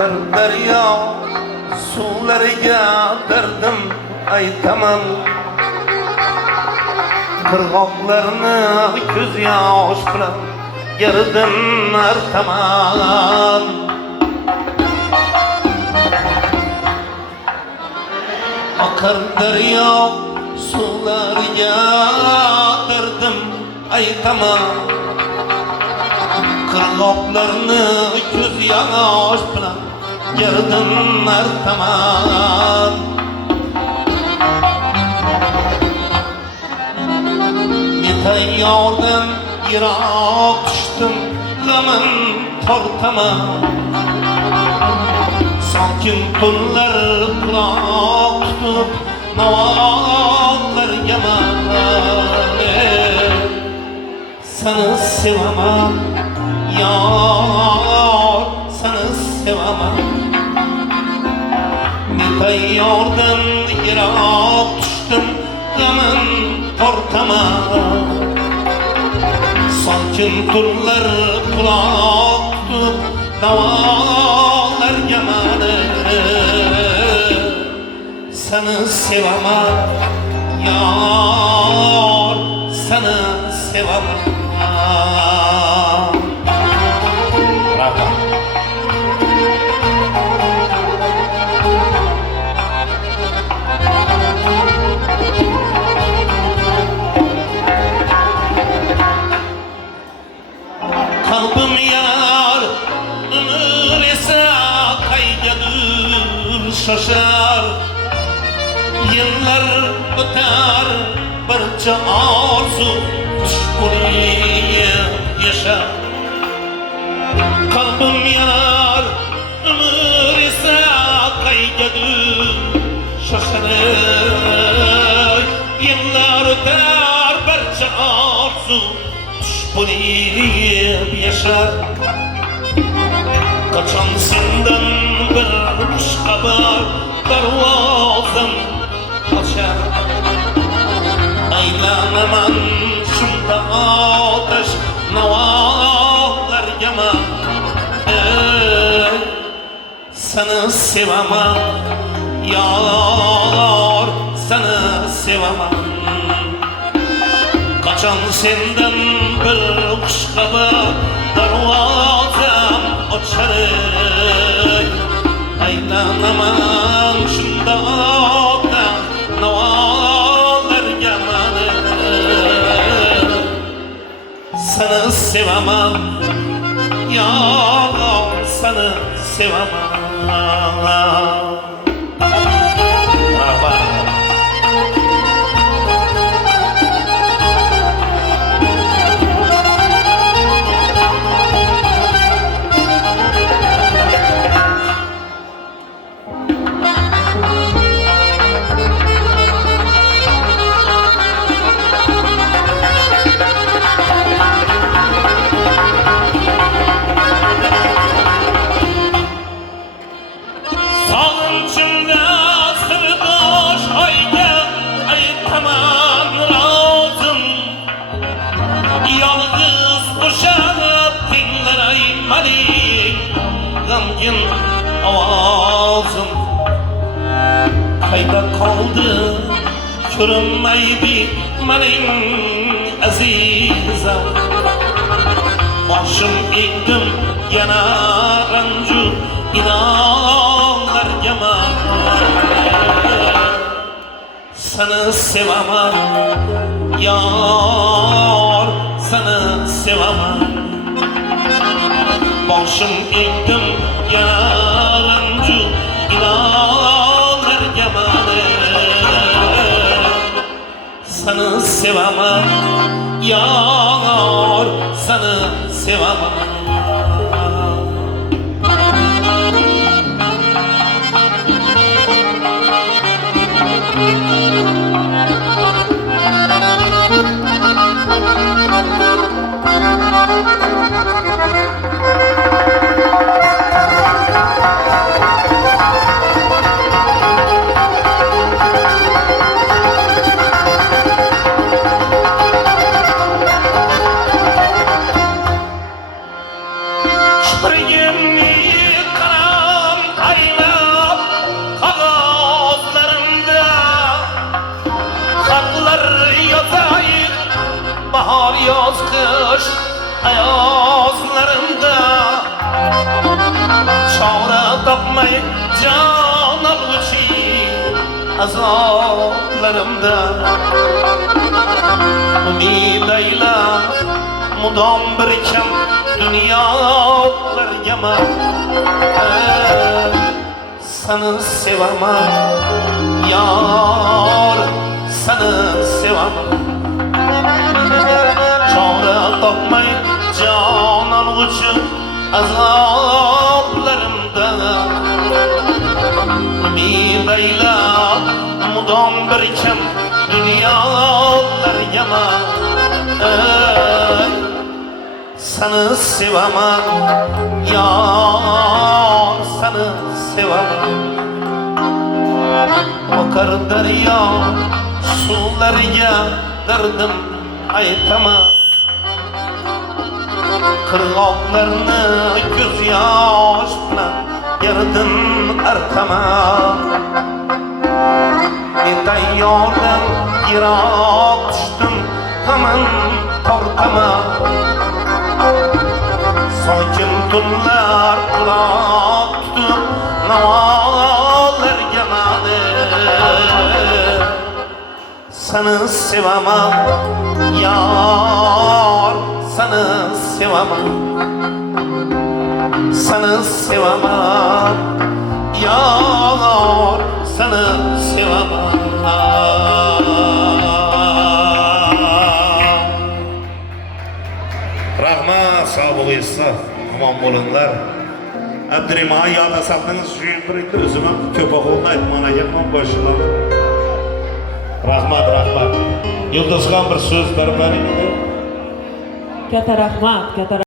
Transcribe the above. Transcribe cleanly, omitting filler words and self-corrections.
akar daryo suvlariga dardim aytaman. Qirg'oqlarni ko'z yosh bilan yerdan artaman. Akar daryo suvlariga dardim aytaman. Qirg'oqlarni ko'z yosh bilan yerdan artaman. Tayyordan yiroq tushdim, g'amim tortaman. Sokin tunlar quloq tutib navolarga man. Seni sevaman yor, seni sevaman. Tayyordan yiroq tushdim, g'amim tortaman. Sokin tunlar quloq tutib navolarga mani. Seni sevaman yor, seni sevaman. Kalbim yanar, ömür ise kaygadır şaşar. Yıllar öter, barcha arzu tushkuniyim yaşar. Kalbim yanar, ömür ise kaygadır şaşar. Yıllar öter, barcha arzu tushkuniyim yaşar. Kaçan senden bir xushxabar darvozam açar. Aylanaman shunda otash navolarga man. Seni sevaman yor, seni sevaman. Kaçan senden bir xushxabar darvozam ochar. Aylanaman shunda otash navolarga man. Seni sevaman yor, seni sevaman. G'amgin ovozim qayda qoldi, ko'rinmaydi mening azizam. Boshim egdim yana ranju inonlarga man. Seni sevaman yor, seni sevaman. Boshim egdim yalanju inonlarga man. Seni sevaman yor, seni sevaman. topmay can algıçı azaplarımda Umidayla mudam birkem dünyalar yama Seni sevamam yar Seni sevamam Çare topmay can algıçı azaplarımda Umidayla mudam birkem dünyalar yama Seni sevamam yar Seni sevamam Akar derya sularga derdim aytamam Kırgaklarını göz yaş bilan yerdim artamam Etay yordan yiroq düştüm Taman tortamam Sokin tunlar quloq tutib navolarga mani Seni sevamam yar Seni sevamam Seni sevamam yar Seni sevamam Rahmat, sağ oluysa, aman bolunlar. Abdurrahman yada saldınız şu bir özüme köpek oldu aytmana gelmem başına. Rahmat, rahmat. Yıldızgan bir söz berberin. Katta rahmat, katta